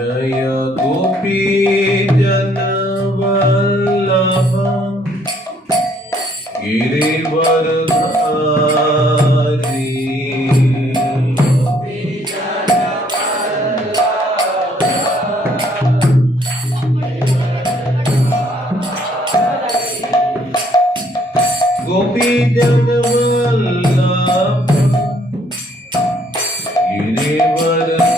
जय गोपी जन वल्लभ गिरिवरधारी गोपी जन वल्लभ गिरिवरधारी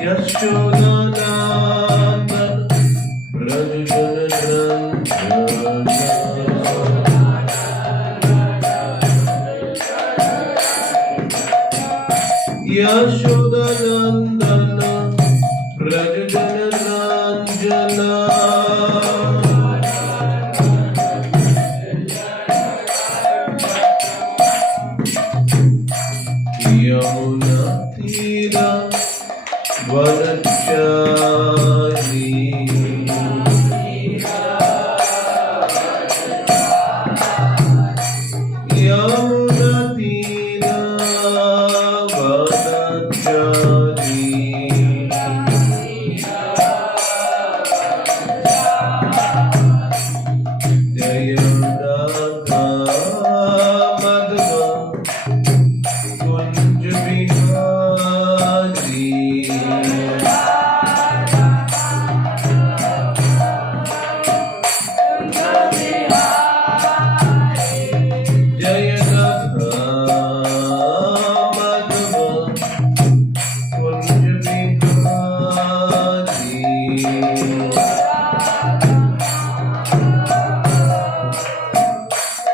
यशोदानंदन ब्रज जन यशोदानंदन ब्रज जन रंजना यमुना तीरा वनचारी यमुना तीरा वनचारी जय राधा मधव कुंज बिहारी जय राधा मधव कुंज बिहारी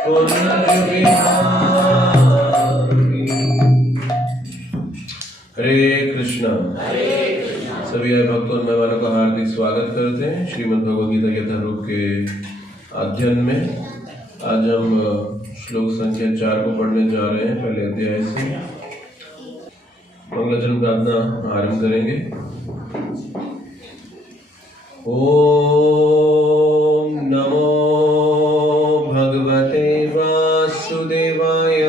कुंज बिहारी। हरे कृष्णा। सभी भक्तों में वालों का हार्दिक स्वागत करते हैं श्रीमद् भगवद गीता यथारूप के अध्ययन में। आज हम श्लोक संख्या 4 को पढ़ने जा रहे हैं पहले अध्याय से। मंगलाचरण प्रार्थना आरंभ करेंगे। ओम नमो भगवते वासुदेवाय।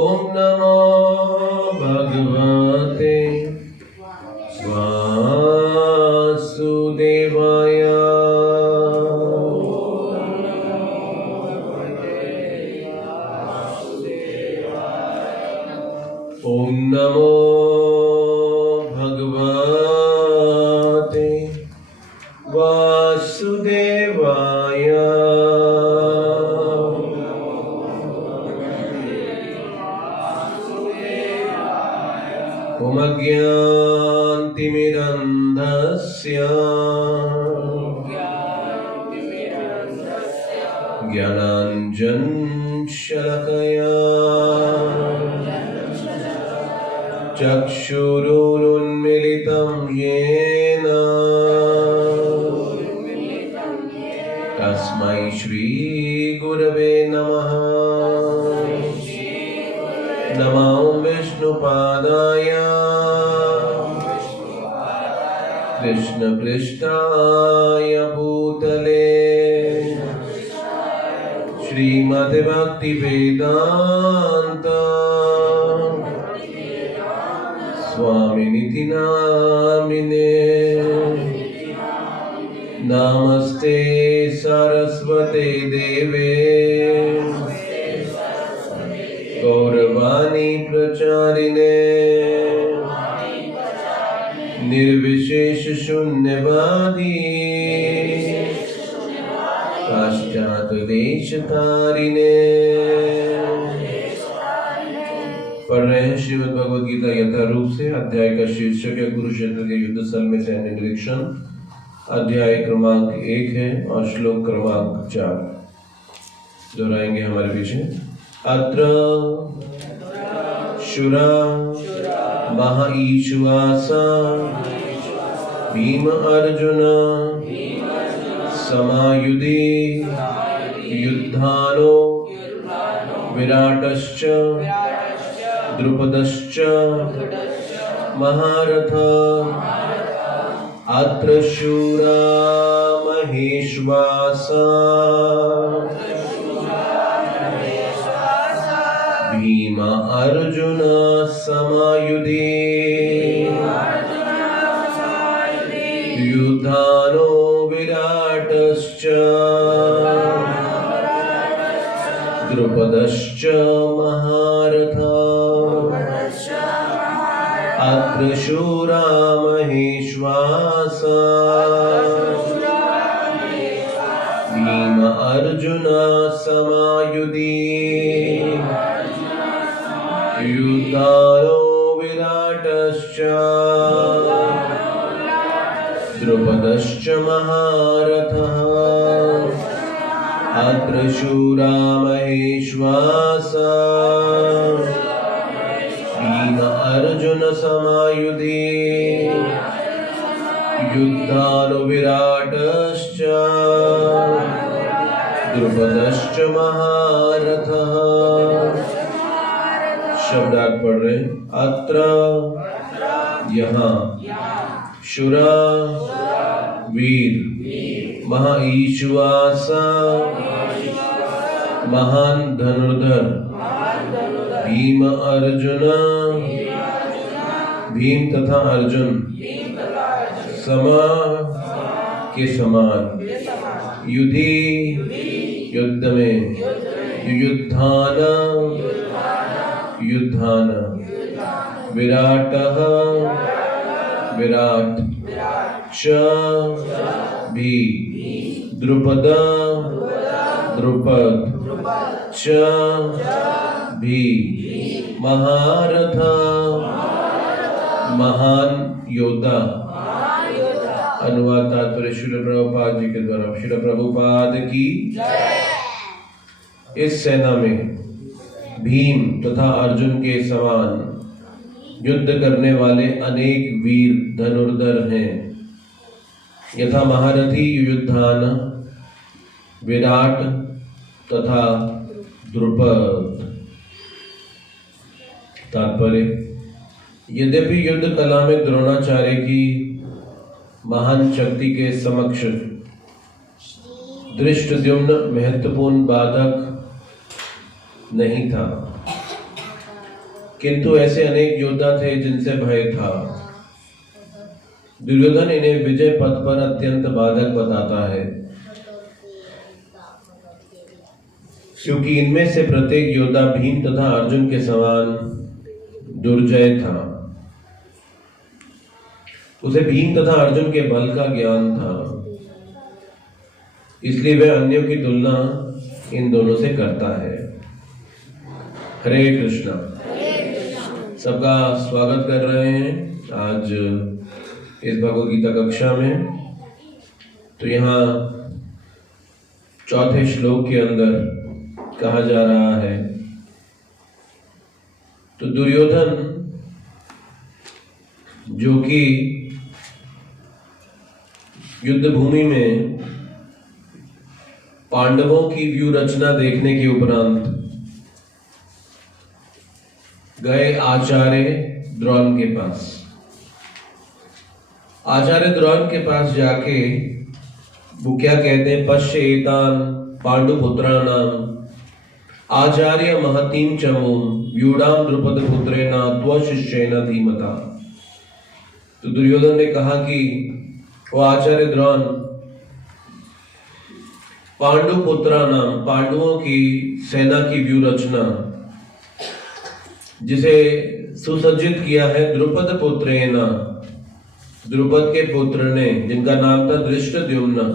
ओम नमो भगवते वासुदेवाय। ओम नमो भगवते वासुदेवाय। ओम अज्ञानतिमिरन्धस्य ज्ञानाञ्जनशलाकया चक्षुरुन्मीलितं येन तस्मै श्रीगुरवे नमः। नमो विष्णुपादाय कृष्णपृष्ठाय भूतले श्रीमद्भक्तिवेदान्त स्वामिनिति नामिने। नमस्ते सरस्वते देवे गौरवाणी प्रचारिणे निर्विशेष शून्यवादी पाश्चात देश तारिणे। पढ़ रहे हैं श्रीमद् भगवद गीता यथारूप से। अध्याय का शीर्षक है कुरुक्षेत्र के युद्ध स्थल में सैन्य निरीक्षण। अध्याय क्रमांक 1 है और श्लोक क्रमांक 4 दोहराएंगे हमारे पीछे। अत्र शुरा महाईशुवासा भीम अर्जुन समायुधि युद्धानो विराटश्च द्रुपदश्च महारथः अत्र शूरा महेश्वासा भीम अर्जुन समायुधे युधानो विराटश्च द्रुपदश्च महारथः अत्र शूरा महेश्वासा भीम अर्जुन समायुधे युधानो विराटश्च द्रुपदश्च महारथः अत्र शूरा महेश्वासा भीम अर्जुन समायुधे युधानो विराटश्च द्रुपदश्च महारथः। शब्दार्थ पढ़ रहे हैं। अत्र यहाँ शूरा वीर महाईश्वासा महान धनुर्धर भीम अर्जुन भीम तथा अर्जुन समा के समान युधि युद्ध में युद्धान युद्धान विराटः विराट च भी द्रुपद द्रुपद च भी महारथ महान योद्धा। अनुवाद तात्पर्य श्रील प्रभुपाद जी के द्वारा। श्रील प्रभुपाद की इस सेना में भीम तथा अर्जुन के समान युद्ध करने वाले अनेक वीर धनुर्धर हैं, यथा महारथी युयुधान विराट तथा द्रुपद। तात्पर्य यद्यपि युद्ध कला में द्रोणाचार्य की महान शक्ति के समक्ष धृष्टद्युम्न महत्वपूर्ण बाधक नहीं था, किंतु ऐसे अनेक योद्धा थे जिनसे भय था। दुर्योधन इन्हें विजय पथ पर अत्यंत बाधक बताता है, क्योंकि इनमें से प्रत्येक योद्धा भीम तथा अर्जुन के समान दुर्जय था। उसे भीम तथा अर्जुन के बल का ज्ञान था, इसलिए वह अन्यों की तुलना इन दोनों से करता है। हरे कृष्णा। सबका स्वागत कर रहे हैं आज इस भगवद गीता कक्षा में। तो यहाँ चौथे श्लोक के अंदर कहा जा रहा है, तो दुर्योधन जो कि युद्ध भूमि में पांडवों की व्यू रचना देखने के उपरांत गए आचार्य द्रोण के पास। आचार्य द्रोण के पास जाके वो क्या कहते हैं, पश्य एतान पांडुपुत्राणाम आचार्य महतीम चमूम व्यूढ़ाम द्रुपद पुत्रेना त्वशिष्येन धीमता। तो दुर्योधन ने कहा कि वो आचार्य द्रोण पांडुपुत्राणाम पांडवों की सेना की व्यू रचना जिसे सुसज्जित किया है द्रुपद पुत्रेना, द्रुपद के पुत्र ने, जिनका नाम था धृष्टद्युम्न।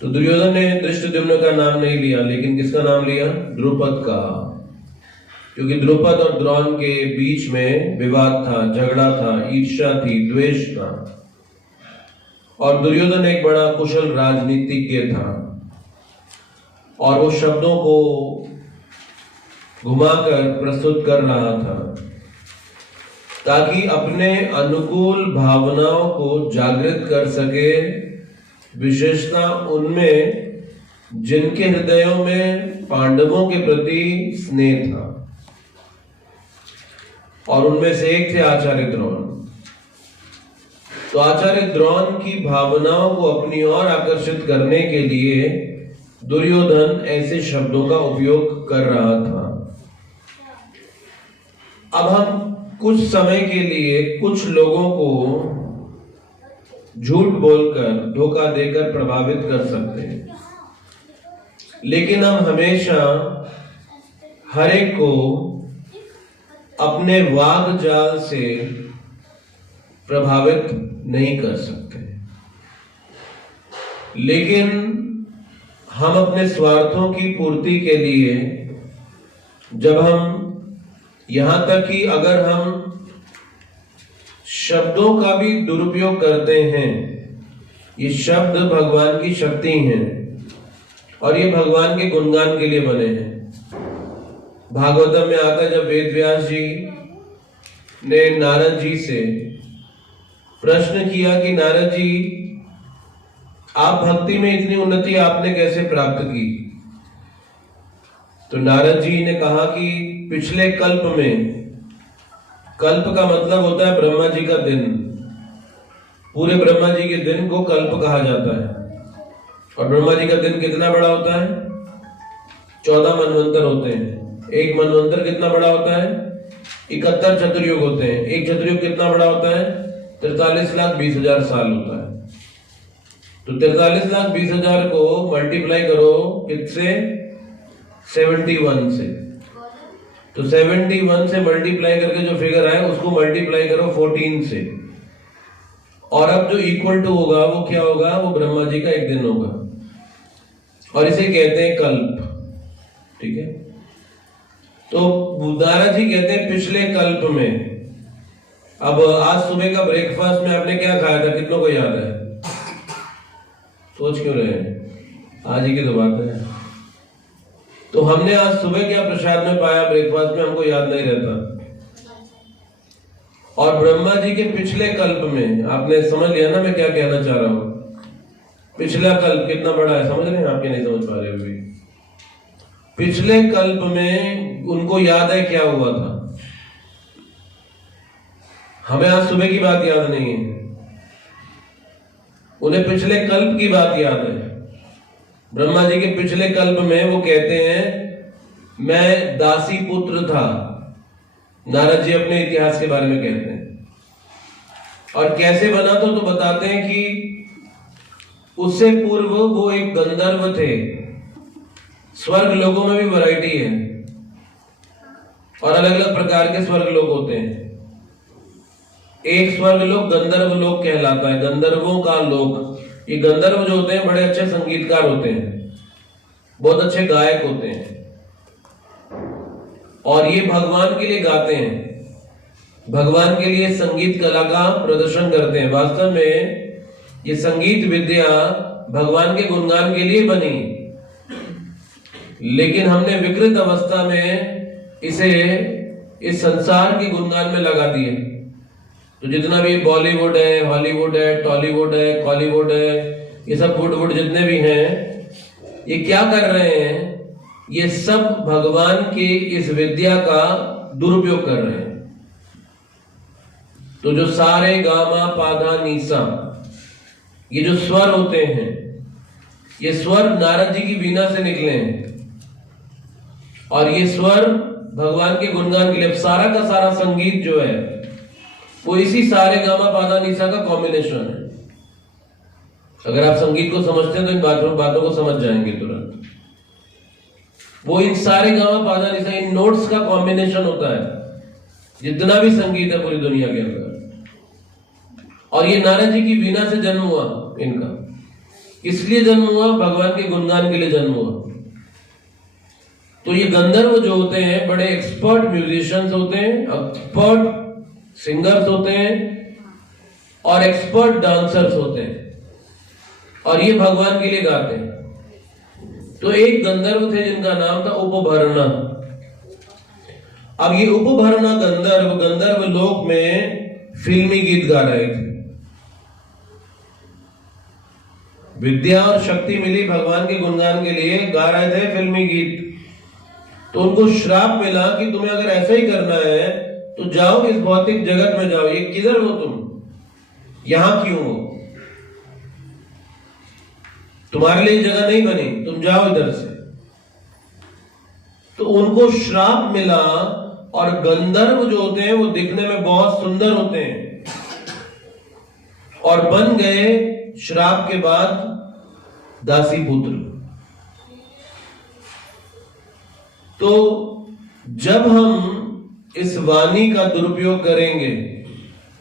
तो दुर्योधन ने धृष्टद्युम्न का नाम नहीं लिया, लेकिन किसका नाम लिया? द्रुपद का, क्योंकि द्रुपद और द्रोण के बीच में विवाद था, झगड़ा था, ईर्ष्या थी, द्वेष था। और दुर्योधन एक बड़ा कुशल राजनीतिज्ञ था और वो शब्दों को घुमाकर प्रस्तुत कर रहा था ताकि अपने अनुकूल भावनाओं को जागृत कर सके, विशेषता उनमें जिनके हृदयों में पांडवों के प्रति स्नेह था। और उनमें से एक थे आचार्य द्रोण। तो आचार्य द्रोण की भावनाओं को अपनी ओर आकर्षित करने के लिए दुर्योधन ऐसे शब्दों का उपयोग कर रहा था। अब हम कुछ समय के लिए कुछ लोगों को झूठ बोलकर, धोखा देकर प्रभावित कर सकते हैं, लेकिन हम हमेशा हर एक को अपने वाग जाल से प्रभावित नहीं कर सकते। लेकिन हम अपने स्वार्थों की पूर्ति के लिए, जब हम यहां तक कि अगर हम शब्दों का भी दुरुपयोग करते हैं, ये शब्द भगवान की शक्ति हैं और ये भगवान के गुणगान के लिए बने हैं। भागवतम में आता है, जब वेद व्यास जी ने नारद जी से प्रश्न किया कि नारद जी, आप भक्ति में इतनी उन्नति आपने कैसे प्राप्त की? तो नारद जी ने कहा कि पिछले कल्प में, कल्प का मतलब होता है ब्रह्मा जी का दिन, पूरे ब्रह्मा जी के दिन को कल्प कहा जाता है। और ब्रह्मा जी का दिन कितना बड़ा होता है? 14 मनवंतर होते हैं। एक मनवंतर कितना बड़ा होता है? 71 चतुर्युग होते हैं। एक चतुर्युग कितना बड़ा होता है? 43,20,000 साल होता है। तो 43,20,000 को मल्टीप्लाई करो किससे? 71 से। तो 71 से मल्टीप्लाई करके जो फिगर आए उसको मल्टीप्लाई करो 14 से, और अब जो इक्वल टू होगा वो क्या होगा? वो ब्रह्मा जी का एक दिन होगा, और इसे कहते हैं कल्प। ठीक है, तो नारद जी कहते हैं पिछले कल्प में। अब आज सुबह का ब्रेकफास्ट में आपने क्या खाया था? कितनों को याद है? सोच क्यों रहे हैं? आज ही की तो बात है। तो हमने आज सुबह क्या प्रसाद में पाया, ब्रेकफास्ट में, हमको याद नहीं रहता। और ब्रह्मा जी के पिछले कल्प में, आपने समझ लिया ना मैं क्या कहना चाह रहा हूं? पिछला कल्प कितना बड़ा है, समझ रहे हैं? आपके नहीं समझ पा रहे अभी। पिछले कल्प में उनको याद है क्या हुआ था। हमें आज सुबह की बात याद नहीं है, उन्हें पिछले कल्प की बात याद है। ब्रह्मा जी के पिछले कल्प में वो कहते हैं मैं दासी पुत्र था। नारद जी अपने इतिहास के बारे में कहते हैं, और कैसे बना तो बताते हैं कि उससे पूर्व वो एक गंधर्व थे। स्वर्ग लोगों में भी वैरायटी है, और अलग अलग प्रकार के स्वर्ग लोग होते हैं। एक स्वर्ग लोक गंधर्व लोक कहलाता है, गंधर्वों का लोक। ये गंधर्व जो होते हैं बड़े अच्छे संगीतकार होते हैं, बहुत अच्छे गायक होते हैं, और ये भगवान के लिए गाते हैं, भगवान के लिए संगीत कला का प्रदर्शन करते हैं। वास्तव में ये संगीत विद्या भगवान के गुणगान के लिए बनी, लेकिन हमने विकृत अवस्था में इसे इस संसार के गुणगान में लगा दिए। तो जितना भी बॉलीवुड है, हॉलीवुड है, टॉलीवुड है, कॉलीवुड है, ये सब वुड जितने भी हैं, ये क्या कर रहे हैं? ये सब भगवान की इस विद्या का दुरुपयोग कर रहे हैं। तो जो सारे गामा पाधा नीसा, ये जो स्वर होते हैं, ये स्वर नारद जी की वीणा से निकले हैं, और ये स्वर भगवान के गुणगान के लिए। सारा का सारा संगीत जो है वो इसी सारे गामा पाधा निसा का कॉम्बिनेशन है। अगर आप संगीत को समझते हैं तो इन बातों को समझ जाएंगे तुरंत। वो इन सारे गामा पाधा निसा, इन नोट्स का कॉम्बिनेशन होता है जितना भी संगीत है पूरी दुनिया के अंदर। और ये नारद जी की वीणा से जन्म हुआ इनका, इसलिए जन्म हुआ, भगवान के गुणगान के लिए जन्म हुआ। तो ये गंधर्व जो होते हैं बड़े एक्सपर्ट म्यूजिशियंस होते हैं, एक्सपर्ट सिंगर्स होते हैं, और एक्सपर्ट डांसर्स होते हैं, और ये भगवान के लिए गाते हैं। तो एक गंधर्व थे जिनका नाम था उपभरणा। अब ये उपभरणा गंधर्व लोक में फिल्मी गीत गा रहे थे। विद्या और शक्ति मिली भगवान के गुणगान के लिए, गा रहे थे फिल्मी गीत। तो उनको श्राप मिला कि तुम्हें अगर ऐसा ही करना है तो जाओ इस भौतिक जगत में जाओ। ये किधर हो तुम, यहां क्यों हो, तुम्हारे लिए जगह नहीं बनी, तुम जाओ इधर से। तो उनको श्राप मिला, और गंधर्व जो होते हैं वो दिखने में बहुत सुंदर होते हैं, और बन गए श्राप के बाद दासी पुत्र। तो जब हम इस वाणी का दुरुपयोग करेंगे,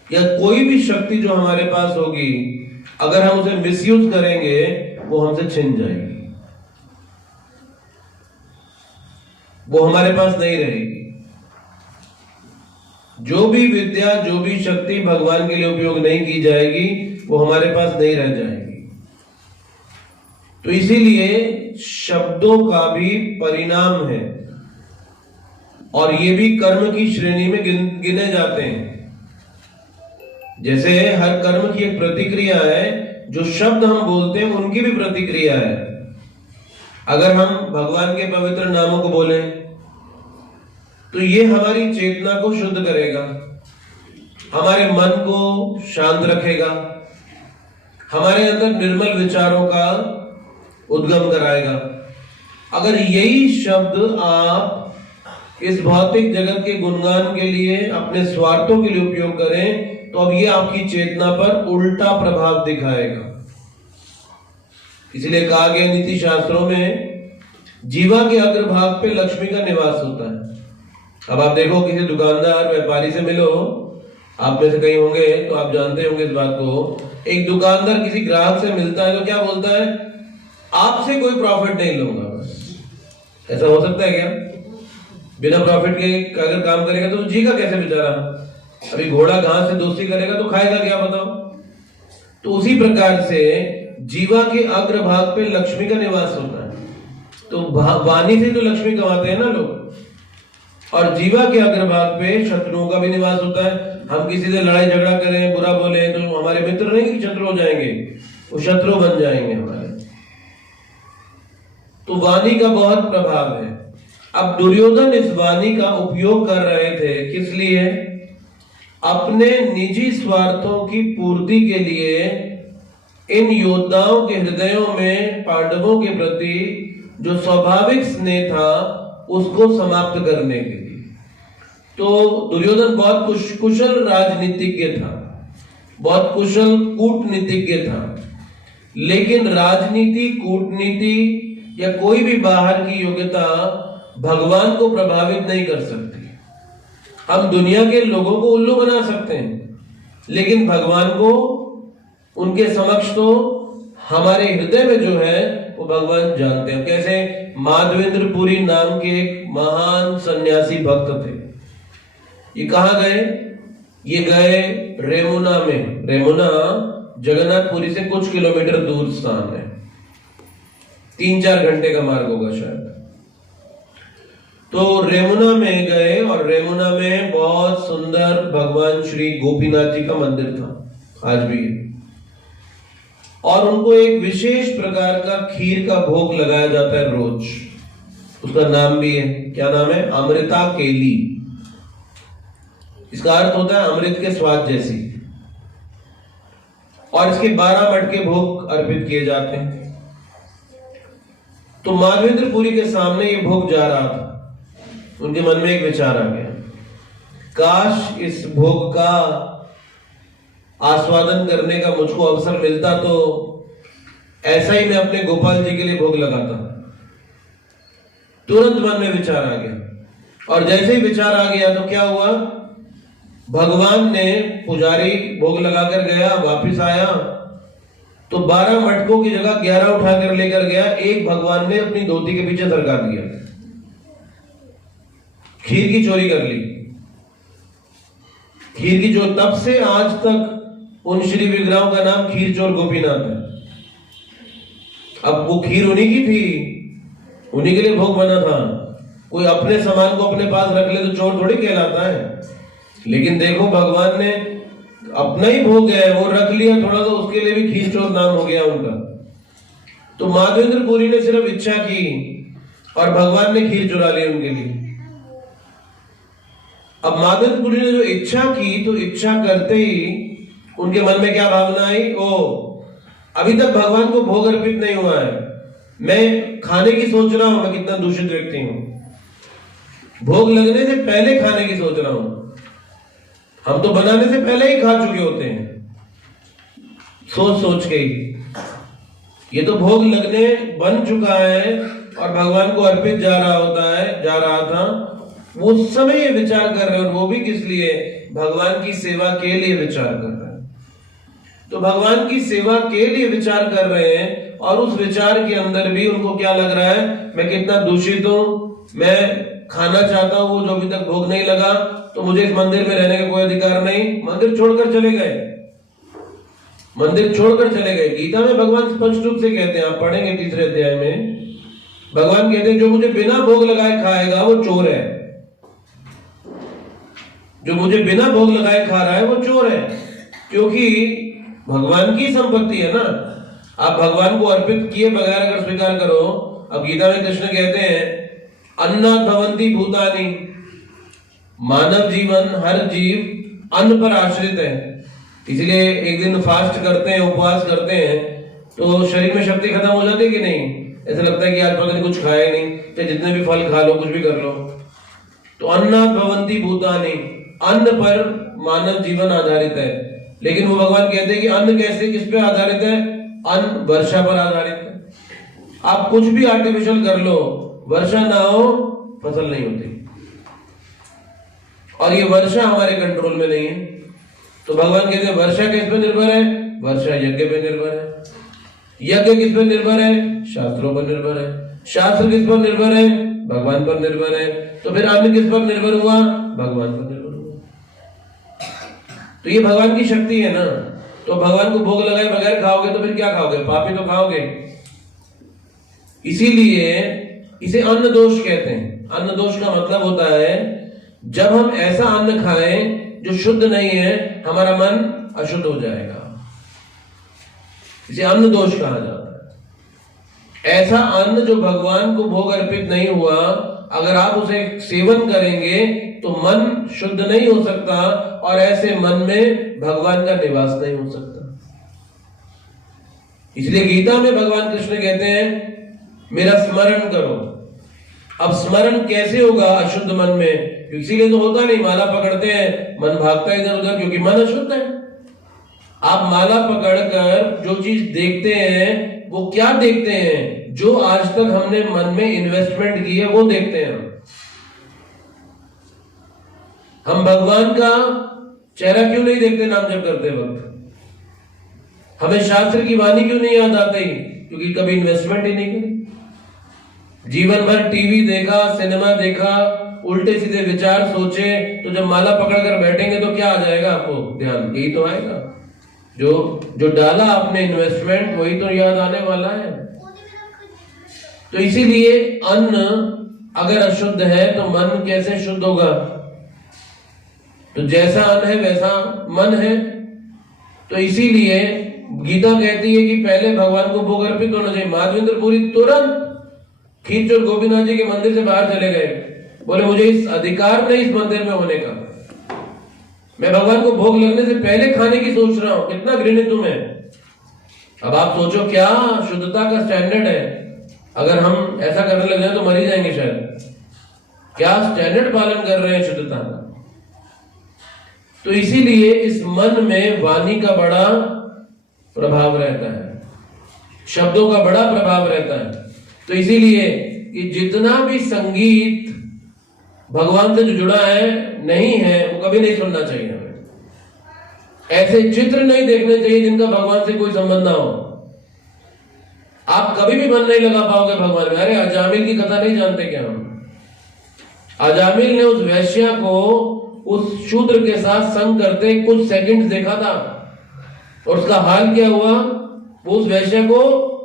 या कोई भी शक्ति जो हमारे पास होगी, अगर हम उसे मिसयूज करेंगे, वो हमसे छिन जाएगी, वो हमारे पास नहीं रहेगी। जो भी विद्या, जो भी शक्ति भगवान के लिए उपयोग नहीं की जाएगी, वो हमारे पास नहीं रह जाएगी। तो इसीलिए शब्दों का भी परिणाम है, और ये भी कर्म की श्रेणी में गिने जाते हैं। जैसे हर कर्म की एक प्रतिक्रिया है, जो शब्द हम बोलते हैं उनकी भी प्रतिक्रिया है। अगर हम भगवान के पवित्र नामों को बोलें, तो ये हमारी चेतना को शुद्ध करेगा, हमारे मन को शांत रखेगा, हमारे अंदर निर्मल विचारों का उद्गम कराएगा। अगर यही शब्द आप इस भौतिक जगत के गुणगान के लिए, अपने स्वार्थों के लिए उपयोग करें, तो अब ये आपकी चेतना पर उल्टा प्रभाव दिखाएगा। इसलिए कहा गया नीति शास्त्रों में, जीवा के अग्रभाग पे लक्ष्मी का निवास होता है। अब आप देखो, किसी दुकानदार व्यापारी से मिलो, आप में से कई होंगे तो आप जानते होंगे इस बात को। एक दुकानदार किसी ग्राहक से मिलता है तो क्या बोलता है, आपसे कोई प्रॉफिट नहीं लूंगा बस। ऐसा हो सकता है क्या? बिना प्रॉफिट के अगर काम करेगा तो जीगा कैसे बेचारा? अभी घोड़ा घास से दोस्ती करेगा तो खाएगा क्या, बताओ? तो उसी प्रकार से जीवा के अग्रभाग पे लक्ष्मी का निवास होता है। तो वाणी से तो लक्ष्मी कमाते हैं ना लोग, और जीवा के अग्रभाग पे शत्रुओं का भी निवास होता है। हम किसी से लड़ाई झगड़ा करें, बुरा बोले, तो हमारे मित्र नहीं कि शत्रु हो जाएंगे, वो शत्रु बन जाएंगे हमारे। तो वाणी का बहुत प्रभाव है। अब दुर्योधन इस वाणी का उपयोग कर रहे थे, किस लिए? अपने निजी स्वार्थों की पूर्ति के लिए इन योद्धाओं के हृदयों में पांडवों के प्रति जो स्वाभाविक स्नेह था, उसको समाप्त करने के लिए। तो दुर्योधन बहुत कुशल राजनीतिज्ञ था, बहुत कुशल कूटनीतिज्ञ था, लेकिन राजनीति, कूटनीति या कोई भी बाहर की योग्यता भगवान को प्रभावित नहीं कर सकती। हम दुनिया के लोगों को उल्लू बना सकते हैं, लेकिन भगवान को, उनके समक्ष तो हमारे हृदय में जो है वो भगवान जानते हैं। कैसे माधवेंद्र पुरी नाम के एक महान सन्यासी भक्त थे। ये कहाँ गए? ये गए रेमुना में। रेमुना जगन्नाथपुरी से कुछ किलोमीटर दूर स्थान है, 3-4 घंटे का मार्ग होगा शायद। तो रेमुना में गए, और रेमुना में बहुत सुंदर भगवान श्री गोपीनाथ जी का मंदिर था, आज भी है। और उनको एक विशेष प्रकार का खीर का भोग लगाया जाता है रोज। उसका नाम भी है, क्या नाम है? अमृता केली। इसका अर्थ होता है अमृत के स्वाद जैसी। और इसके 12 मटके भोग अर्पित किए जाते हैं। तो माधवेंद्र पुरी के सामने ये भोग जा रहा था। उनके मन में एक विचार आ गया, काश इस भोग का आस्वादन करने का मुझको अवसर मिलता, तो ऐसा ही मैं अपने गोपाल जी के लिए भोग लगाता। तुरंत मन में विचार आ गया, और जैसे ही विचार आ गया तो क्या हुआ, भगवान ने, पुजारी भोग लगाकर गया, वापिस आया तो 12 मटकों की जगह 11 उठाकर लेकर गया। एक भगवान ने अपनी धोती के पीछे सरका दिया, खीर की चोरी कर ली। खीर की चोरी, तब से आज तक उन श्री विग्रहों का नाम खीर चोर गोपीनाथ है। अब वो खीर उन्हीं की थी, उन्हीं के लिए भोग बना था। कोई अपने सामान को अपने पास रख ले तो चोर थोड़ी कहलाता है। लेकिन देखो, भगवान ने अपना ही भोग है वो रख लिया थोड़ा, तो उसके लिए भी खीर चोर नाम हो गया उनका। तो माधवेंद्र पुरी ने सिर्फ इच्छा की और भगवान ने खीर चुरा ली उनके लिए। अब माधव पुरी ने जो इच्छा की, तो इच्छा करते ही उनके मन में क्या भावना आई, ओ अभी तक भगवान को भोग अर्पित नहीं हुआ है, मैं खाने की सोच रहा हूं, मैं कितना दूषित व्यक्ति हूं, भोग लगने से पहले खाने की सोच रहा हूं। हम तो बनाने से पहले ही खा चुके होते हैं, सोच सोच के ही। ये तो भोग लगने बन चुका है और भगवान को अर्पित जा रहा था, वो उस समय ये विचार कर रहे हैं, और वो भी किस लिए, भगवान की सेवा के लिए विचार कर रहे हैं। तो भगवान की सेवा के लिए विचार कर रहे हैं, और उस विचार के अंदर भी उनको क्या लग रहा है, मैं कितना दूषित हूं, मैं खाना चाहता हूं वो जो अभी तक भोग नहीं लगा, तो मुझे इस मंदिर में रहने का कोई अधिकार नहीं। मंदिर छोड़कर चले गए, मंदिर छोड़कर चले गए। गीता में भगवान स्पष्ट रूप से कहते हैं, आप पढ़ेंगे 3रे अध्याय में, भगवान कहते हैं जो मुझे बिना भोग लगाए खाएगा वो चोर है, जो मुझे बिना भोग लगाए खा रहा है वो चोर है, क्योंकि भगवान की संपत्ति है ना। आप भगवान को अर्पित किए बगैर अगर स्वीकार करो, अब गीता में कृष्ण कहते हैं अन्नात् भवन्ति भूतानि, मानव जीवन, हर जीव अन्न पर आश्रित है। इसलिए एक दिन फास्ट करते हैं, उपवास करते हैं, तो शरीर में शक्ति खत्म हो जाती है कि नहीं? ऐसा लगता है कि आज पता नहीं कुछ खाया नहीं, चाहे जितने भी फल खा लो, कुछ भी कर लो। तो अन्नात् भवन्ति भूतानि, अन्न पर मानव जीवन आधारित है। लेकिन वो भगवान कहते हैं कि अन्न कैसे, किस पे आधारित है? अन्न वर्षा पर आधारित है। आप कुछ भी आर्टिफिशियल कर लो, वर्षा ना हो फसल नहीं होती, और ये वर्षा हमारे कंट्रोल में नहीं है। तो भगवान कहते हैं वर्षा किस पे निर्भर है? वर्षा यज्ञ पे निर्भर है। यज्ञ किस पर निर्भर है? शास्त्रों पर निर्भर है। शास्त्र किस पर निर्भर है? भगवान पर निर्भर है। तो फिर अन्न किस पर निर्भर हुआ? भगवान पर निर्भर हुआ। तो ये भगवान की शक्ति है ना। तो भगवान को भोग लगाए बगैर खाओगे तो फिर क्या खाओगे? पापी तो खाओगे। इसीलिए इसे अन्न दोष कहते हैं। अन्न दोष का मतलब होता है जब हम ऐसा अन्न खाएं जो शुद्ध नहीं है, हमारा मन अशुद्ध हो जाएगा, इसे अन्न दोष कहा जाता है। ऐसा अन्न जो भगवान को भोग अर्पित नहीं हुआ, अगर आप उसे सेवन करेंगे तो मन शुद्ध नहीं हो सकता, और ऐसे मन में भगवान का निवास नहीं हो सकता। इसलिए गीता में भगवान कृष्ण कहते हैं मेरा स्मरण करो। अब स्मरण कैसे होगा अशुद्ध मन में? इसीलिए तो होता नहीं, माला पकड़ते हैं मन भागता है इधर उधर, क्योंकि मन अशुद्ध है। आप माला पकड़कर जो चीज देखते हैं वो क्या देखते हैं? जो आज तक हमने मन में इन्वेस्टमेंट की है वो देखते हैं। हम भगवान का चेहरा क्यों नहीं देखते नाम जप करते वक्त? हमें शास्त्र की वाणी क्यों नहीं याद आती? क्योंकि कभी इन्वेस्टमेंट ही नहीं करी। जीवन भर टीवी देखा, सिनेमा देखा, उल्टे सीधे विचार सोचे, तो जब माला पकड़कर बैठेंगे तो क्या आ जाएगा आपको ध्यान? यही तो आएगा। जो डाला आपने इन्वेस्टमेंट वही तो याद आने वाला है। तो इसीलिए अन्न अगर अशुद्ध है तो मन कैसे शुद्ध होगा? तो जैसा अन्न है वैसा मन है। तो इसीलिए गीता कहती है कि पहले भगवान को भोग अर्पित होना चाहिए। माधवेंद्र पुरी तुरंत खींचोर गोपीनाथ जी के मंदिर से बाहर चले गए, बोले मुझे इस अधिकार नहीं इस मंदिर में होने का, मैं भगवान को भोग लगने से पहले खाने की सोच रहा हूं। कितना घृणित हूं मैं। अब आप सोचो क्या शुद्धता का स्टैंडर्ड है। अगर हम ऐसा करने लग जाए तो मर ही जाएंगे शायद। क्या स्टैंडर्ड पालन कर रहे हैं शुद्धता का। तो इसीलिए इस मन में वाणी का बड़ा प्रभाव रहता है, शब्दों का बड़ा प्रभाव रहता है। तो इसीलिए कि जितना भी संगीत भगवान से जो जुड़ा है नहीं है वो कभी नहीं सुनना चाहिए हमें। ऐसे चित्र नहीं देखने चाहिए जिनका भगवान से कोई संबंध ना हो। आप कभी भी मन नहीं लगा पाओगे भगवान में। अरे अजामिल की कथा नहीं जानते क्या हम? अजामिल ने उस वैश्या को उस शूद्र के साथ संग करते कुछ सेकंड देखा था, और उसका हाल क्या हुआ? वो उस वैश्या को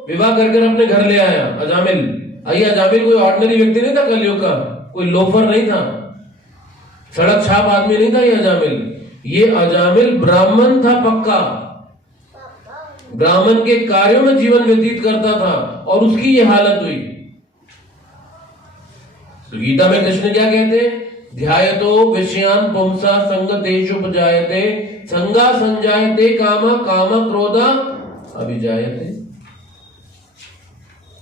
विवाह करके अपने घर ले आया। अजामिल अजामिल कोई ऑर्डिनरी व्यक्ति नहीं था कलयुग का, कोई लोफर नहीं था, सड़क छाप आदमी नहीं था ये अजामिल। ये अजामिल ब्राह्मण था पक्का, ब्राह्मण के कार्यों में जीवन व्यतीत करता था, और उसकी ये हालत हुई। तो गीता में कृष्ण क्या कहते हैं? ध्यायतो विषयान पुंसा संगतेषु उपजायते संगा संजायते कामा कामा क्रोधा अभिजायते।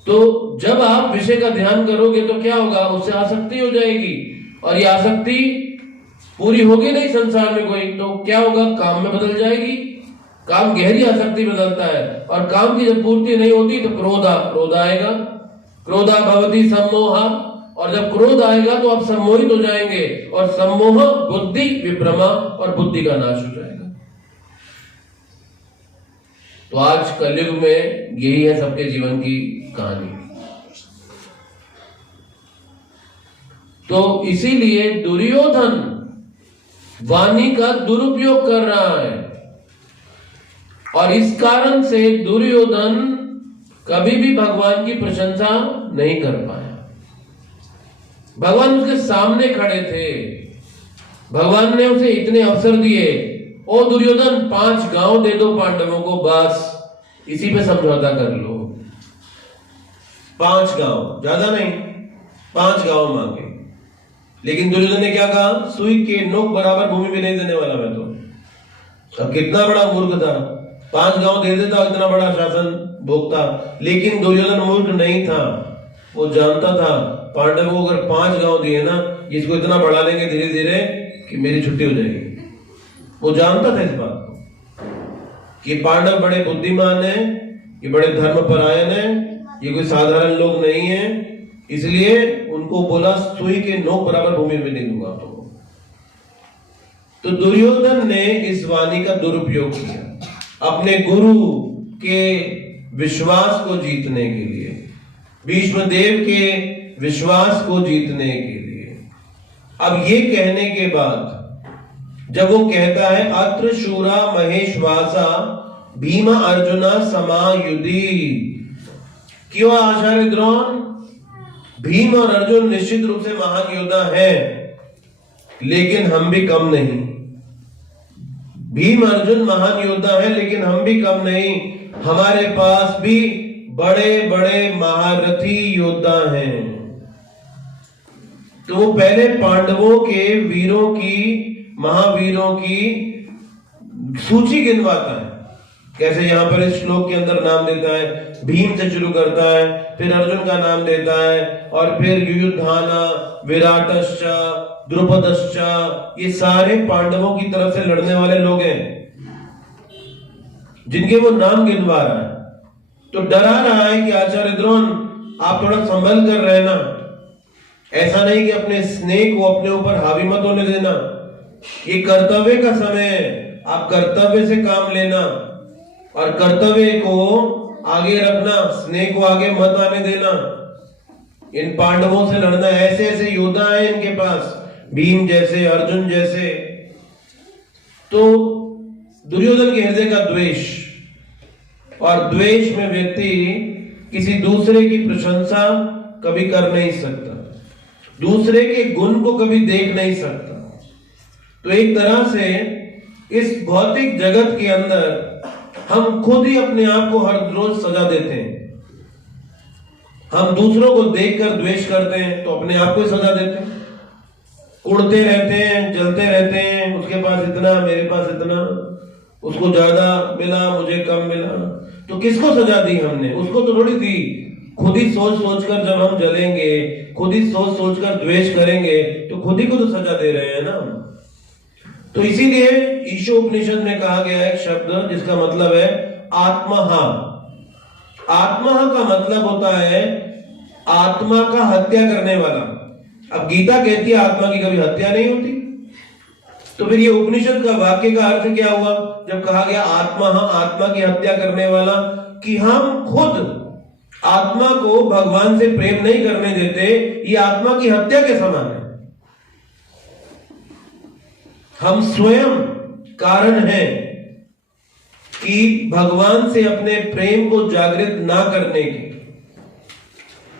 तो जब आप विषय का ध्यान करोगे तो क्या होगा, उससे आसक्ति हो जाएगी, और ये आसक्ति पूरी होगी नहीं संसार में कोई, तो क्या होगा, काम में बदल जाएगी। काम गहरी आसक्ति बदलता है, और काम की जब पूर्ति नहीं होती तो क्रोध आएगा। क्रोधा भवति सम्मोहा, और जब क्रोध आएगा तो आप सम्मोहित हो जाएंगे, और सम्मोह बुद्धि विभ्रमा, और बुद्धि का नाश हो जाएगा। तो आज कलयुग में यही है सबके जीवन की कहानी। तो इसीलिए दुर्योधन वाणी का दुरुपयोग कर रहा है, और इस कारण से दुर्योधन कभी भी भगवान की प्रशंसा नहीं कर पाया। भगवान उसके सामने खड़े थे, भगवान ने उसे इतने अवसर दिए, ओ दुर्योधन 5 गांव दे दो पांडवों को, बस इसी पे समझौता कर लो। 5 गांव, ज्यादा नहीं, 5 गांव मांगे। लेकिन दुर्योधन ने क्या कहा, सुई के नोक बराबर भूमि भी नहीं देने वाला मैं तो। अब कितना बड़ा मूर्ख था, 5 गांव दे देता, इतना बड़ा शासन भोगता। लेकिन दुर्योधन मूर्ख नहीं था, वो जानता था पांडव को अगर 5 गांव दिए ना, इसको इतना बढ़ा लेंगे धीरे धीरे कि मेरी छुट्टी हो जाएगी। वो जानता था इस बात को कि पांडव बड़े बुद्धिमान हैं, ये बड़े धर्मपरायण हैं, ये कोई साधारण लोग नहीं है। इसलिए उनको बोला सुई के नोक बराबर भूमि में नहीं दूंगा तो दुर्योधन ने इस वाणी का दुरुपयोग किया अपने गुरु के विश्वास को जीतने के लिए, भीष्म देव के विश्वास को जीतने के लिए। अब ये कहने के बाद जब वो कहता है अत्र शूरा महेशवासा भीमा अर्जुना समायुधि, क्यों आचार्य द्रोण, भीम और अर्जुन निश्चित रूप से महान योद्धा हैं, लेकिन हम भी कम नहीं। भीम अर्जुन महान योद्धा है, लेकिन हम भी कम नहीं, हमारे पास भी बड़े बड़े महारथी योद्धा हैं। तो वो पहले पांडवों के वीरों की, महावीरों की सूची गिनवाता है। कैसे यहां पर इस श्लोक के अंदर नाम देता है, भीम से शुरू करता है, फिर अर्जुन का नाम देता है, और फिर युयुधाना, विराटश्च, द्रुपदश्च, ये सारे पांडवों की तरफ से लड़ने वाले लोग हैं जिनके वो नाम गिनवा रहा है। तो डरा रहा है कि आचार्य द्रोण आप थोड़ा संभल कर रहना, ऐसा नहीं कि अपने स्नेह को अपने ऊपर हावी मत होने देना। ये कर्तव्य का समय है, आप कर्तव्य से काम लेना और कर्तव्य को आगे रखना, स्नेह को आगे मत आने देना। इन पांडवों से लड़ना, ऐसे ऐसे योद्धा है इनके पास, भीम जैसे, अर्जुन जैसे। तो दुर्योधन के हृदय का द्वेष, और द्वेष में व्यक्ति किसी दूसरे की प्रशंसा कभी कर नहीं सकता, दूसरे के गुण को कभी देख नहीं सकता। तो एक तरह से इस भौतिक जगत के अंदर हम खुद ही अपने आप को हर रोज सजा देते हैं। हम दूसरों को देखकर द्वेष करते हैं तो अपने आप को ही सजा देते हैं, उड़ते रहते हैं, जलते रहते हैं, उसके पास इतना, मेरे पास इतना, उसको ज्यादा मिला, मुझे कम मिला। तो किसको सजा दी हमने? उसको तो थोड़ी दी। खुद ही सोच सोच कर जब हम जलेंगे, खुद ही सोच सोच कर द्वेष करेंगे, तो खुद ही को तो सजा दे रहे हैं ना। तो इसीलिए ईशोपनिषद में कहा गया है एक शब्द जिसका मतलब है आत्मह। आत्मह का मतलब होता है आत्मा का हत्या करने वाला। अब गीता कहती है आत्मा की कभी हत्या नहीं होती, तो फिर ये उपनिषद का वाक्य का अर्थ क्या हुआ जब कहा गया आत्मा, आत्मा की हत्या करने वाला? कि हम खुद आत्मा को भगवान से प्रेम नहीं करने देते, ये आत्मा की हत्या के समान है। हम स्वयं कारण हैं कि भगवान से अपने प्रेम को जागृत ना करने के,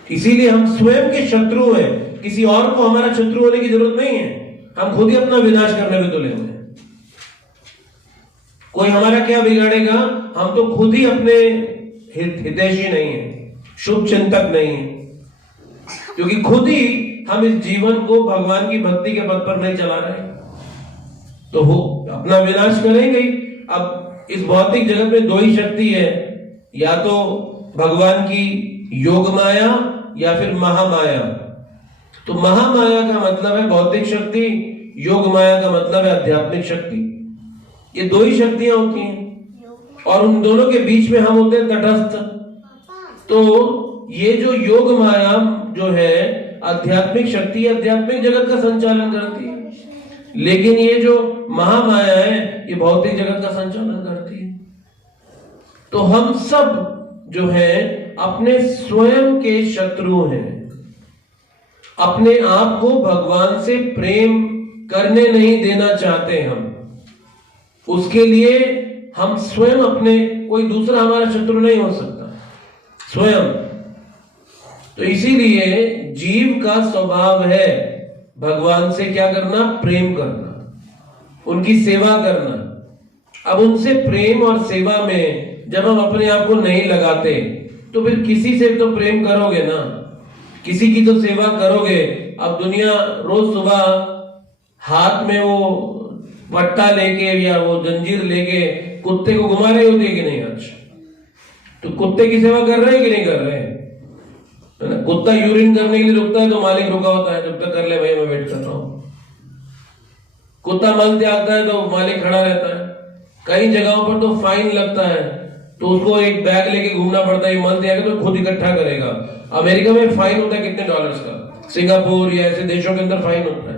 इसीलिए हम स्वयं के शत्रु हैं। किसी और को हमारा शत्रु होने की जरूरत नहीं है, हम खुद ही अपना विनाश करने में तुले हुए हैं। कोई हमारा क्या बिगाड़ेगा? हम तो खुद ही अपने हितैषी नहीं है, शुभ चिंतक नहीं है, क्योंकि खुद ही हम इस जीवन को भगवान की भक्ति के पथ पर नहीं चला रहे तो हो अपना विनाश करेंगे ही। अब इस भौतिक जगत में दो ही शक्ति है, या तो भगवान की योग माया या फिर महामाया। तो महामाया का मतलब है भौतिक शक्ति, योग माया का मतलब है आध्यात्मिक शक्ति। ये दो ही शक्तियां होती हैं और उन दोनों के बीच में हम होते हैं तटस्थ। तो ये जो योग माया जो है आध्यात्मिक शक्ति, आध्यात्मिक जगत का संचालन करती है, लेकिन ये जो महामाया है ये भौतिक जगत का संचालन करती है। तो हम सब जो है अपने स्वयं के शत्रु हैं, अपने आप को भगवान से प्रेम करने नहीं देना चाहते हम। उसके लिए हम स्वयं अपने, कोई दूसरा हमारा शत्रु नहीं हो सकता, स्वयं। तो इसीलिए जीव का स्वभाव है भगवान से क्या करना, प्रेम करना, उनकी सेवा करना। अब उनसे प्रेम और सेवा में जब हम अपने आप को नहीं लगाते तो फिर किसी से तो प्रेम करोगे ना, किसी की तो सेवा करोगे। अब दुनिया रोज सुबह हाथ में वो पट्टा लेके या वो जंजीर लेके कुत्ते को घुमा रही होती है कि नहीं? आज तो कुत्ते की सेवा कर रहे हैं कि नहीं कर रहे हैं? कुत्ता यूरिन करने के लिए रुकता है तो मालिक रुका होता है, जब तक कर ले भाई मैं वेट कर रहा हूं। कुत्ता मल त्यागता है तो मालिक खड़ा रहता है। कई जगहों पर तो फाइन लगता है तो उसको एक बैग लेके घूमना पड़ता है, मल त्याग तो खुद इकट्ठा करेगा। अमेरिका में फाइन होता है कितने डॉलर्स का, सिंगापुर या ऐसे देशों के अंदर फाइन होता है।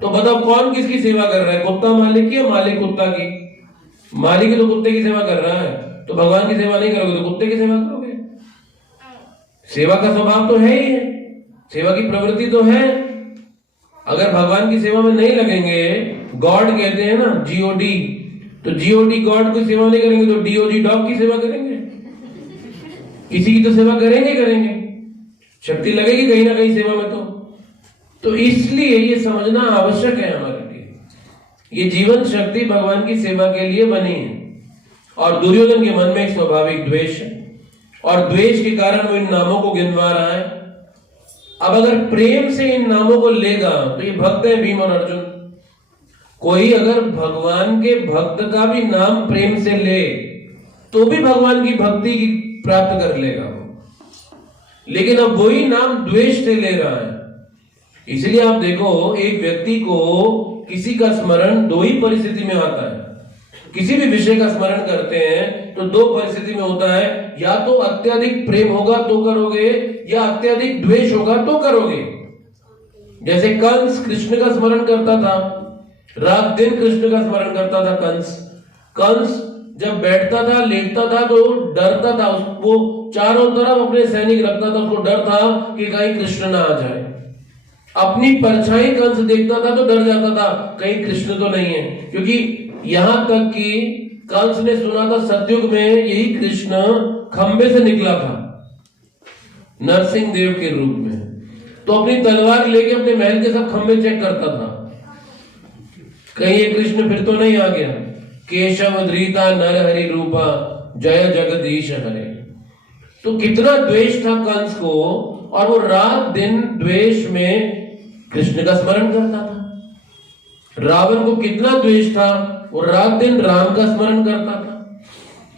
तो बताओ कौन किसकी सेवा कर रहा है, कुत्ता मालिक की या मालिक कुत्ता की? मालिक तो कुत्ते की सेवा कर रहा है, तो भगवान की सेवा नहीं करोगे तो कुत्ते की सेवा करोगे। सेवा का स्वभाव तो है ही है, सेवा की प्रवृत्ति तो है। अगर भगवान की सेवा में नहीं लगेंगे, गॉड कहते हैं ना जीओडी, तो जीओडी गॉड की सेवा नहीं करेंगे तो डीओजी डॉग की सेवा करेंगे। किसी की तो सेवा करेंगे, शक्ति लगेगी कहीं ना कहीं सेवा में। तो इसलिए ये समझना आवश्यक है हमारे लिए, ये जीवन शक्ति भगवान की सेवा के लिए बनी है। और दुर्योधन के मन में एक स्वाभाविक द्वेष है और द्वेष के कारण वो इन नामों को गिनवा रहा है। अब अगर प्रेम से इन नामों को लेगा तो ये भक्त है भीम और अर्जुन। कोई अगर भगवान के भक्त का भी नाम प्रेम से ले तो भी भगवान की भक्ति प्राप्त कर लेगा वो, लेकिन अब वही नाम द्वेष से ले रहा है। इसलिए आप देखो, एक व्यक्ति को किसी का स्मरण दो ही परिस्थिति में आता है। किसी भी विषय का स्मरण करते हैं तो दो परिस्थिति में होता है, या तो अत्यधिक प्रेम होगा तो करोगे या अत्यधिक द्वेष होगा तो करोगे। जैसे कंस कृष्ण का स्मरण करता था, रात दिन कृष्ण का स्मरण करता था। कंस जब बैठता था, लेटता था तो डरता था, वो चारों तरफ अपने सैनिक रखता था, उसको डर था कि कहीं कृष्ण ना आ जाए। अपनी परछाई कंस देखता था तो डर जाता था कहीं कृष्ण तो नहीं है, क्योंकि यहां तक कि कंस ने सुना था सतयुग में यही कृष्ण खंबे से निकला था नरसिंह देव के रूप में, तो अपनी तलवार लेके अपने महल के सब खंबे चेक करता था कहीं ये कृष्ण फिर तो नहीं आ गया। केशव धृता नर हरि रूपा जय जगदीश हरे। तो कितना द्वेष था कंस को, और वो रात दिन द्वेष में कृष्ण का स्मरण करता था। रावण को कितना द्वेष था, वो रात दिन राम का स्मरण करता था।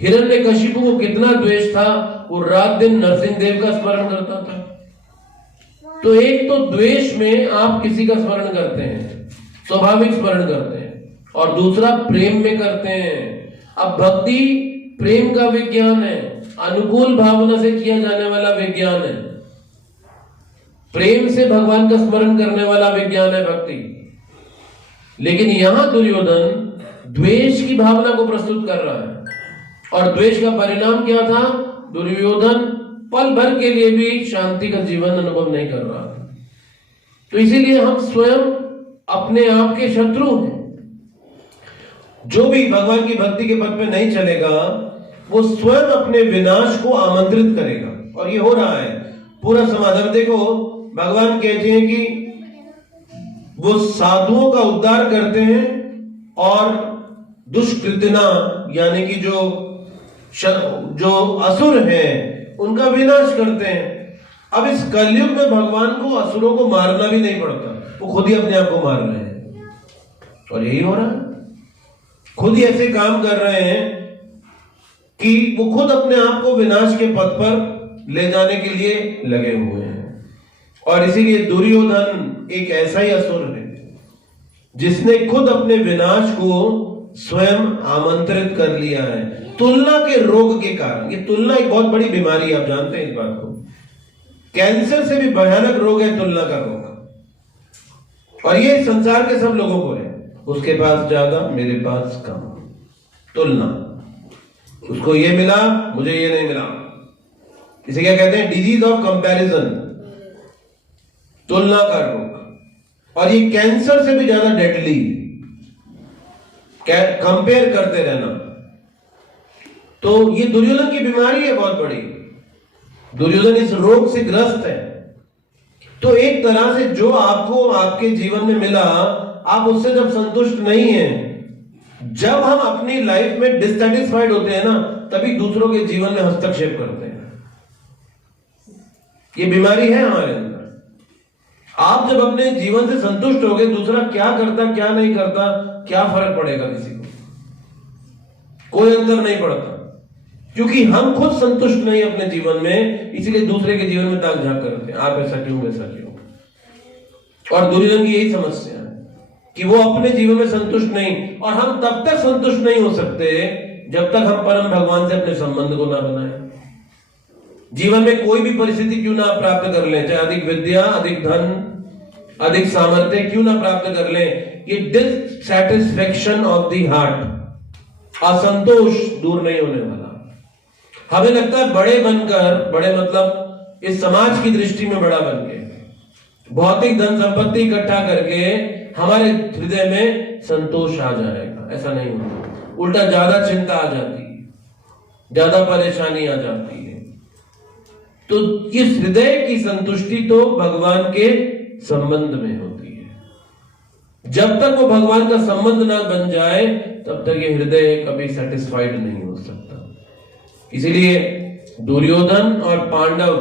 हिरण्यकशिपु को कितना द्वेष था, वो रात दिन नरसिंह देव का स्मरण करता था। तो एक तो द्वेष में आप किसी का स्मरण करते हैं, स्वाभाविक स्मरण करते हैं, और दूसरा प्रेम में करते हैं। अब भक्ति प्रेम का विज्ञान है, अनुकूल भावना से किया जाने वाला विज्ञान है, प्रेम से भगवान का स्मरण करने वाला विज्ञान है भक्ति। लेकिन यहां दुर्योधन द्वेष की भावना को प्रस्तुत कर रहा है, और द्वेष का परिणाम क्या था? दुर्योधन पल भर के लिए भी शांति का जीवन अनुभव नहीं कर रहा था। तो इसीलिए हम स्वयं अपने आप के शत्रु हैं। जो भी भगवान की भक्ति के पथ पे नहीं चलेगा वो स्वयं अपने विनाश को आमंत्रित करेगा, और ये हो रहा है पूरा समाज। अब देखो, भगवान कहते हैं कि वो साधुओं का उद्धार करते हैं और दुष्कृतना यानी कि जो असुर हैं उनका विनाश करते हैं। अब इस कलयुग में भगवान को असुरों को मारना भी नहीं पड़ता, वो खुद ही अपने आप को मार रहे हैं। और यही हो रहा है, खुद ही ऐसे काम कर रहे हैं कि वो खुद अपने आप को विनाश के पथ पर ले जाने के लिए लगे हुए हैं। और इसीलिए दुर्योधन एक ऐसा ही असुर है जिसने खुद अपने विनाश को स्वयं आमंत्रित कर लिया है, तुलना के रोग के कारण। ये तुलना एक बहुत बड़ी बीमारी है, आप जानते हैं इस बात को। कैंसर से भी भयानक रोग है तुलना का रोग, और ये संसार के सब लोगों को है। उसके पास ज्यादा, मेरे पास कम, तुलना। उसको ये मिला, मुझे ये नहीं मिला। इसे क्या कहते हैं? डिजीज ऑफ कंपैरिजन, तुलना का रोग। और ये कैंसर से भी ज्यादा डेडली, कंपेयर करते रहना। तो ये दुर्योधन की बीमारी है बहुत बड़ी। दुर्योधन इस रोग से ग्रस्त है। तो एक तरह से जो आपको आपके जीवन में मिला, आप उससे जब संतुष्ट नहीं हैं, जब हम अपनी लाइफ में डिससैटिस्फाइड होते हैं ना, तभी दूसरों के जीवन में हस्तक्षेप करते हैं। ये बीमारी है हमारे अंदर। आप जब अपने जीवन से संतुष्ट हो गए, दूसरा क्या करता क्या नहीं करता, क्या फर्क पड़ेगा किसी को? कोई अंतर नहीं पड़ता, क्योंकि हम खुद संतुष्ट नहीं अपने जीवन में, इसलिए दूसरे के जीवन में ताक झांक करते हैं, आप ऐसा क्यों, वैसा क्यों। और दुर्योधन की यही समस्या है कि वो अपने जीवन में संतुष्ट नहीं, और हम तब तक संतुष्ट नहीं हो सकते जब तक हम परम भगवान से अपने संबंध को ना बनाएं। जीवन में कोई भी परिस्थिति क्यों ना प्राप्त कर लें, चाहे अधिक विद्या, अधिक धन, अधिक सामर्थ्य क्यों ना प्राप्त कर लें, ये डिससैटिस्फैक्शन ऑफ द हार्ट, असंतोष दूर नहीं होने वाला। हमें लगता है बड़े बनकर, बड़े मतलब इस समाज की दृष्टि में बड़ा बन के, भौतिक धन संपत्ति इकट्ठा करके हमारे हृदय में संतोष आ जाएगा। ऐसा नहीं होता, उल्टा ज्यादा चिंता आ जाती है, ज्यादा परेशानी आ जाती है। तो इस हृदय की संतुष्टि तो भगवान के संबंध में होती है। जब तक वो भगवान का संबंध ना बन जाए, तब तक ये हृदय कभी सेटिस्फाइड नहीं हो सकता। इसीलिए दुर्योधन और पांडव,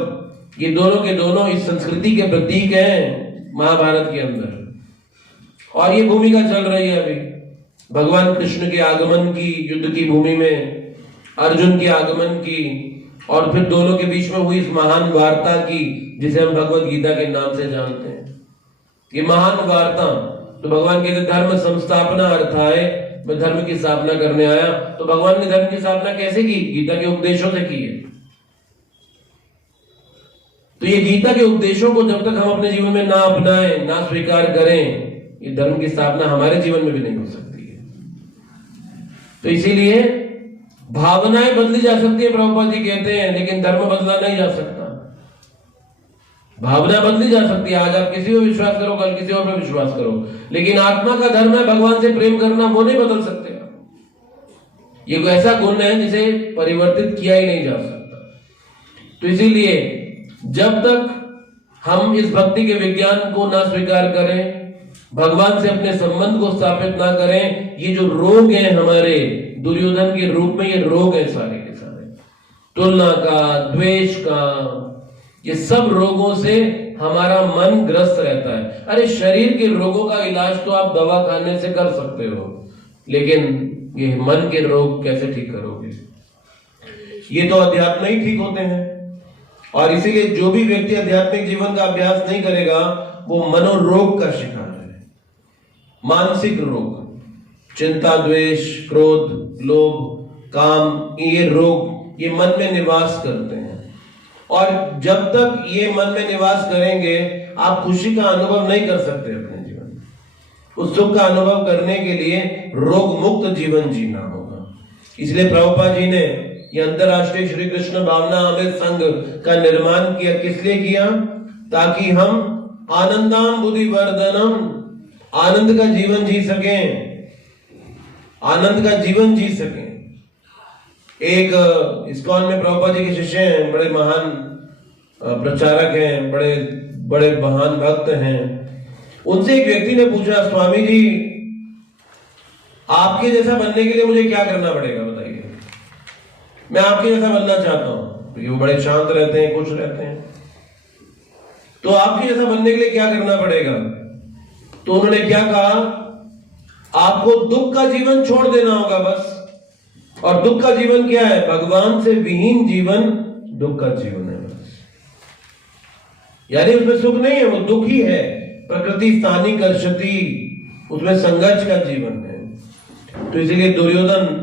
ये दोनों के दोनों इस संस्कृति के प्रतीक हैं महाभारत के अंदर। और ये भूमिका चल रही है अभी, भगवान कृष्ण के आगमन की, युद्ध की भूमि में अर्जुन के आगमन की, और फिर दोनों के बीच में हुई इस महान वार्ता की, जिसे हम भगवत गीता के नाम से जानते हैं। ये महान वार्ता, तो भगवान कहते धर्म संस्थापना अर्थाय, मैं धर्म की स्थापना करने आया। तो भगवान ने धर्म की स्थापना कैसे की? गीता के उपदेशों से की है। तो ये गीता के उपदेशों को जब तक हम अपने जीवन में ना अपनाएं, ना स्वीकार करें, ये धर्म की स्थापना हमारे जीवन में भी नहीं हो सकती है। तो इसीलिए भावनाएं बदली जा सकती है, प्रभुपाद जी कहते हैं, लेकिन धर्म बदला नहीं जा सकता। भावना बदली जा सकती है, आज आप किसी पर विश्वास करो, कल किसी और पर विश्वास करो, लेकिन आत्मा का धर्म है भगवान से प्रेम करना, वो नहीं बदल सकते। ये कोई ऐसा गुण है जिसे परिवर्तित किया ही नहीं जा सकता। तो इसीलिए जब तक हम इस भक्ति के विज्ञान को ना स्वीकार करें, भगवान से अपने संबंध को स्थापित ना करें, ये जो रोग है हमारे दुर्योधन के रूप में, ये रोग है सारे के सारे, तुलना का, द्वेष का, ये सब रोगों से हमारा मन ग्रस्त रहता है। अरे शरीर के रोगों का इलाज तो आप दवा खाने से कर सकते हो, लेकिन ये मन के रोग कैसे ठीक करोगे? ये तो अध्यात्म ही ठीक होते हैं। और इसीलिए जो भी व्यक्ति आध्यात्मिक जीवन का अभ्यास नहीं करेगा, वो मनोरोग का शिकार है। मानसिक रोग, चिंता, द्वेष, क्रोध, लोभ, काम, ये रोग ये मन में निवास करते हैं। और जब तक ये मन में निवास करेंगे, आप खुशी का अनुभव नहीं कर सकते अपने जीवन में। उस सुख का अनुभव करने के लिए रोग मुक्त जीवन जीना होगा। इसलिए प्रभुपाद जी ने ये अंतरराष्ट्रीय श्री कृष्ण भावना अमृत संघ का निर्माण किया। किस लिए किया? ताकि हम आनंदाम बुद्धि वर्धनम, आनंद का जीवन जी सकें, आनंद का जीवन जी सकें। एक इस्कॉन में प्रभुपाद जी के शिष्य हैं, बड़े महान प्रचारक हैं, बड़े बड़े महान भक्त हैं। उनसे एक व्यक्ति ने पूछा, स्वामी जी आपके जैसा बनने के लिए मुझे क्या करना पड़ेगा बताइए, मैं आपके जैसा बनना चाहता हूं। तो वो बड़े शांत रहते हैं, खुश रहते हैं। तो आपके जैसा बनने के लिए क्या करना पड़ेगा? तो उन्होंने क्या कहा, आपको दुख का जीवन छोड़ देना होगा बस। और दुख का जीवन क्या है? भगवान से विहीन जीवन दुख का जीवन है बस। यानी उसमें सुख नहीं है, वो दुख ही है। प्रकृति स्थानी कर्षति, उसमें संघर्ष का जीवन है। तो इसीलिए दुर्योधन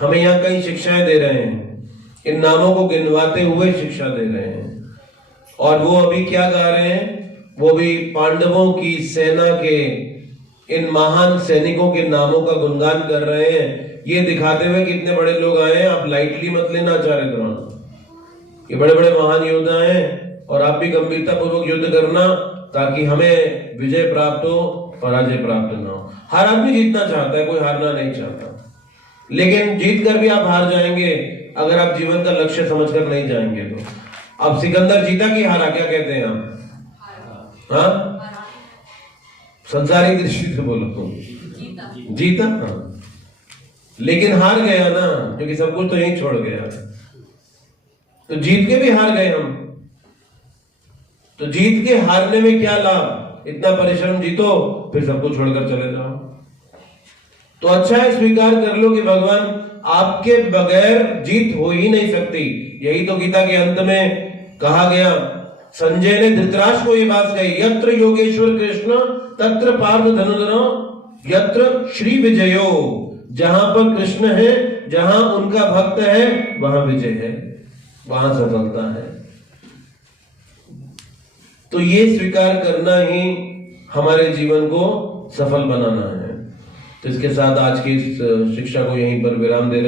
हमें यहां कई शिक्षाएं दे रहे हैं, इन नामों को गिनवाते हुए शिक्षा दे रहे हैं। और वो अभी क्या गा रहे हैं? वो भी पांडवों की सेना के इन महान सैनिकों के नामों का गुणगान कर रहे हैं, ये दिखाते हुए कि इतने बड़े लोग आए हैं, आप लाइटली मत लेना आचार्य द्रोण, ये बड़े बड़े महान योद्धा हैं और आप भी गंभीरता पूर्वक युद्ध करना, ताकि हमें विजय प्राप्त हो, पराजय प्राप्त ना हो। हर आदमी जीतना चाहता है, कोई हारना नहीं चाहता, लेकिन जीत कर भी आप हार जाएंगे अगर आप जीवन का लक्ष्य समझकर नहीं जाएंगे तो। अब सिकंदर जीता कि हारा, क्या कहते हैं आप? हाँ, संसारिक दृष्टि से बोलो तो जीता। हाँ, लेकिन हार गया ना, क्योंकि सब कुछ तो यहीं छोड़ गया। तो जीत के भी हार गए हम। तो जीत के हारने में क्या लाभ? इतना परिश्रम जीतो फिर सब कुछ छोड़कर चले जाओ। तो अच्छा है, स्वीकार कर लो कि भगवान आपके बगैर जीत हो ही नहीं सकती। यही तो गीता के अंत में कहा गया। संजय ने धृतराष्ट्र को ये बात कही, यत्र योगेश्वर कृष्ण तत्र पार्थ धनुधनो यत्र श्री विजयो। जहां पर कृष्ण है, जहां उनका भक्त है, वहां विजय है, वहां सफलता है। तो ये स्वीकार करना ही हमारे जीवन को सफल बनाना है। तो इसके साथ आज की इस शिक्षा को यहीं पर विराम दे रहे हैं।